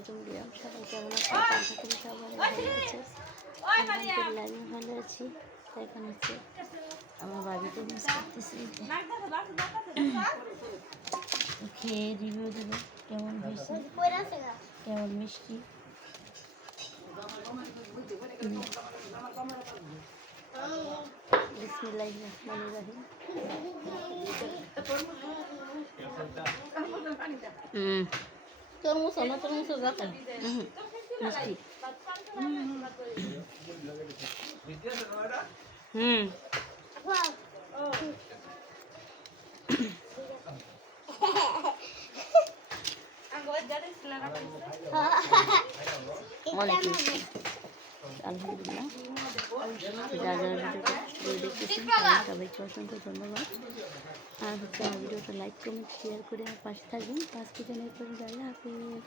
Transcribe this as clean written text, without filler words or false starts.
আলাইকুম ডিয়ার, সবাই কেমন আছে? আশা করি সবাই ভালো আছে। আলহামদুলিল্লাহ আমি ভালো আছি। এখন হচ্ছে আমার বাড়িতে মিস করতেছি, খেয়ে রিভিউ দেবো কেমন হয়েছে, কেমন মিষ্টি। বিসমিল্লাহির রহমানির রহিম। তরমুজ না তরমুজ মিষ্টি। আলহামদুলিল্লাহ যা যারা ভিডিওটা দেখতেছেন সবাইকে অসংখ্য ধন্যবাদ। আর হচ্ছে আমার ভিডিওটা লাইক কমেন্ট শেয়ার করে আমার পাশে থাকবেন। আজকে জন্য আল্লাহ হাফেজ।